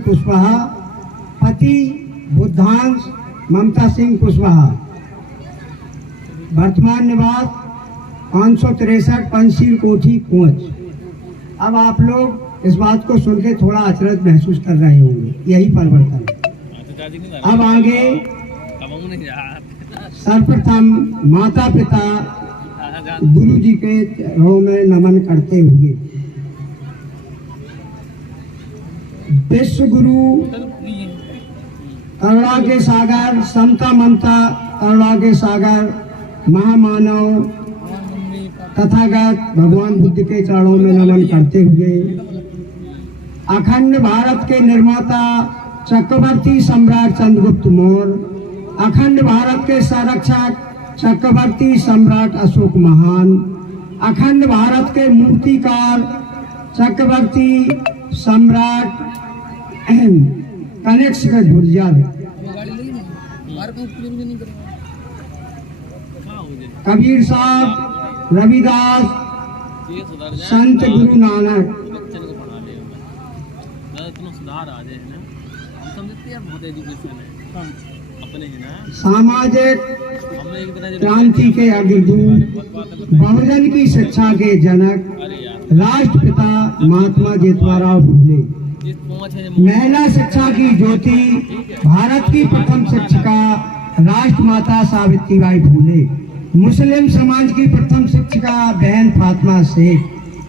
कुशवाहा, पति बुद्धांश ममता सिंह कुशवाहा, वर्तमान निवास 563 पंचशील कोठी कोच। अब आप लोग इस बात को सुन के थोड़ा अचरज महसूस कर रहे होंगे, यही परिवर्तन। अब आगे सर्वप्रथम माता पिता गुरु जी के चरणों में नमन करते हुए विश्व गुरु करुणा के सागर, समता ममता करुणा के सागर, महामानव तथागत भगवान बुद्ध के चरणों में नमन करते हुए अखंड भारत के निर्माता चक्रवर्ती सम्राट चंद्रगुप्त मौर्य, अखंड भारत के संरक्षक चक्रवर्ती सम्राट अशोक महान, अखंड भारत के मूर्तिकार चक्रवर्ती सम्राट कनिष्क ध्वजर, कबीर साहब, रविदास, संत गुरु नानक, सामाजिक क्रांति के अग्रदूत, बहुजन की शिक्षा के जनक, राष्ट्रपिता महात्मा ज्योतिराव फुले, महिला शिक्षा की ज्योति, भारत की प्रथम शिक्षिका राष्ट्रमाता सावित्रीबाई फुले, मुस्लिम समाज की प्रथम शिक्षिका बहन फातिमा शेख,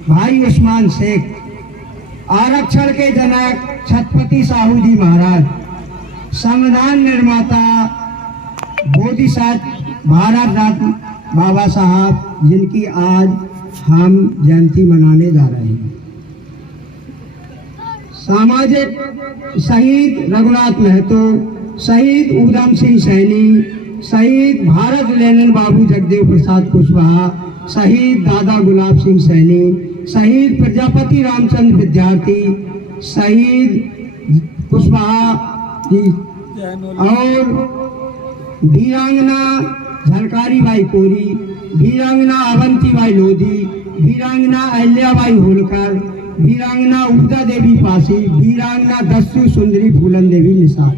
भाई उस्मान शेख, आरक्षण के जनक छत्रपति साहू जी महाराज, संविधान निर्माता बोधिसत्व भारत रत्न बाबा साहब, जिनकी आज हम जयंती मनाने जा रहे हैं। सामाजिक शहीद रघुनाथ महतो, शहीद उधम सिंह सैनी, शहीद भारत लेनिन बाबू जगदेव प्रसाद कुशवाहा, शहीद दादा गुलाब सिंह सैनी, शहीद प्रजापति रामचंद्र विद्यार्थी, शहीद कुशवाहा जी और वीरांगना झलकारी बाई कोरी, वीरांगना अवंती बाई लोधी, वीरांगना अहिल्याबाई होलकर, वीरांगना उषा देवी पासी, वीरांगना दस्यु सुंदरी फूलन देवी निषाद,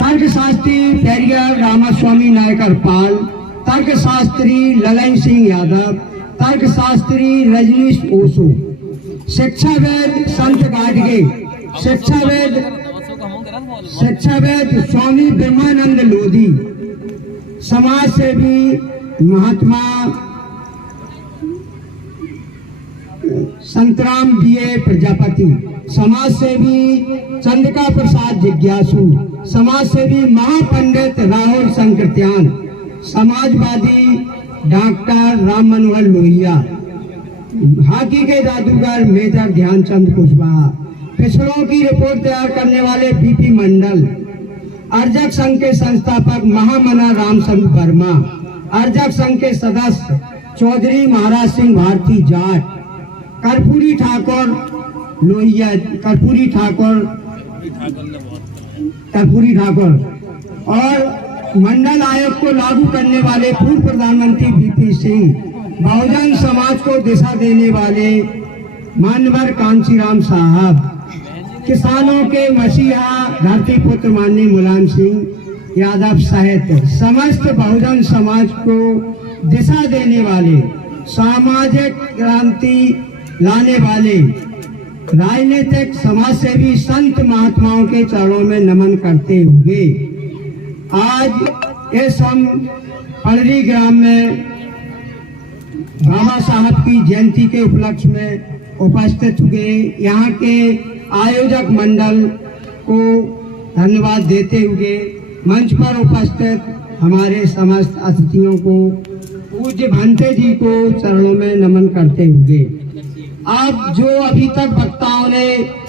तर्कशास्त्री पेरियर रामास्वामी नायकर पाल, तर्कशास्त्री ललन सिंह यादव, तर्कशास्त्री रजनीश ओसो, शिक्षावेद संत गाडगे, शिक्षावेद स्वामी ब्रह्मानंद लोधी, समाज सेवी महात्मा संतराम बीए प्रजापति, समाज सेवी चंद्रिका प्रसाद जिज्ञासु, समाज सेवी महापंडित राहुल संकृत्यान, समाजवादी डॉक्टर राम मनोहर लोहिया, हॉकी के जादूगर मेजर ध्यानचंद कुशवाहा, पिछड़ों की रिपोर्ट तैयार करने वाले बीपी मंडल, अर्जक संघ के संस्थापक महामना रामचंद्र वर्मा, अर्जक संघ के सदस्य चौधरी महाराज सिंह भारती जाट, कर्पूरी ठाकुर लोहिया, कर्पूरी ठाकुर और मंडल आयोग को लागू करने वाले पूर्व प्रधानमंत्री बीपी सिंह, बहुजन समाज को दिशा देने वाले मानवर कांचीराम साहब, किसानों के मसीहा धरती पुत्र माननीय मुलायम सिंह यादव सहित समस्त बहुजन समाज को दिशा देने वाले, सामाजिक क्रांति लाने वाले राजनीतिक समाजसेवी संत महात्माओं के चरणों में नमन करते हुए आज इस हम पलरी ग्राम में बाबा साहब की जयंती के उपलक्ष्य में उपस्थित हुए यहाँ के आयोजक मंडल को धन्यवाद देते हुए मंच पर उपस्थित हमारे समस्त अतिथियों को, पूज्य भंते जी को चरणों में नमन करते हुए अब जो अभी तक वक्ताओं ने,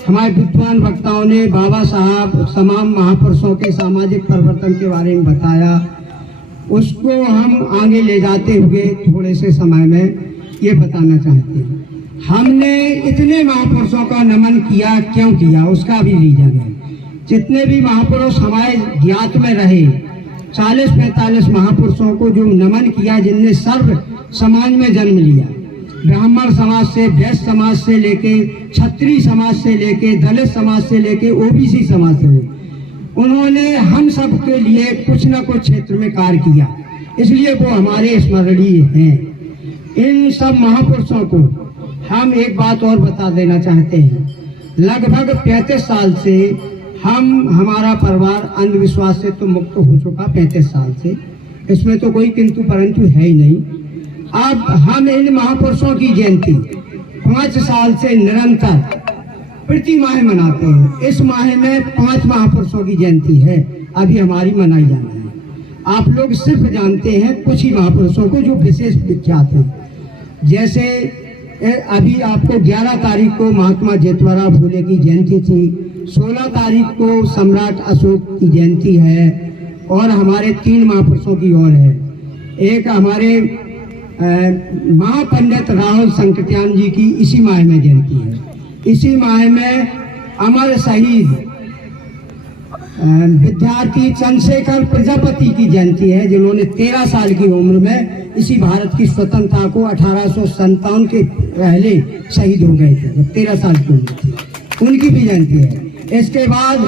हमारे विद्वान वक्ताओं ने बाबा साहब तमाम महापुरुषों के सामाजिक परिवर्तन के बारे में बताया, उसको हम आगे ले जाते हुए थोड़े से समय में ये बताना चाहते हैं। हमने इतने महापुरुषों का नमन किया, क्यों किया, उसका भी रीजन है। जितने भी महापुरुष हमारे ज्ञात में रहे, 40-45 महापुरुषों को जो नमन किया, जिनने सर्व समाज में जन्म लिया, ब्राह्मण समाज से, वैश्य समाज से लेके, क्षत्रिय समाज से लेके, दलित समाज से लेके, ओबीसी समाज से लेके, उन्होंने हम सब के लिए कुछ न कुछ क्षेत्र में कार्य किया, इसलिए वो हमारे स्मरणीय हैं। इन सब महापुरुषों को हम एक बात और बता देना चाहते हैं। लगभग 35 साल से हमारा परिवार अंधविश्वास से तो मुक्त हो चुका, 35 साल से, इसमें तो कोई किंतु परंतु है ही नहीं। अब हम इन महापुरुषों की जयंती 5 साल से निरंतर प्रति माह मनाते हैं। इस माह में 5 महापुरुषों की जयंती है, अभी हमारी मनाई जाना है। आप लोग सिर्फ जानते हैं कुछ ही महापुरुषों को जो विशेष विख्यात हैं। जैसे अभी आपको 11 तारीख को महात्मा ज्योतिराव फुले की जयंती थी, 16 तारीख को सम्राट अशोक की जयंती है, और हमारे 3 महापुरुषों की और है। एक हमारे महापंडित राहुल संकटयान जी की इसी माह में जयंती है। इसी माह में अमर शहीद विद्यार्थी चंद्रशेखर प्रजापति की जयंती है, जिन्होंने 13 साल की उम्र में इसी भारत की स्वतंत्रता को 1857 के पहले शहीद हो गए थे, 13 साल की उम्र थी, उनकी भी जयंती है। इसके बाद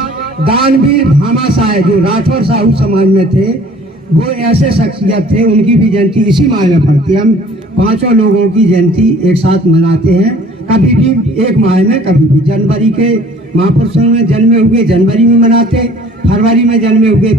दानवीर भामाशाह जो राठौर साहू समाज में थे, वो ऐसे शख्सियत थे, उनकी भी जयंती इसी माह में पड़ती है। हम 5 लोगों की जयंती एक साथ मनाते हैं, कभी भी एक माह में, कभी भी। जनवरी के महापुरुषों में जन्मे हुए जनवरी में मनाते, फरवरी में जन्मे हुए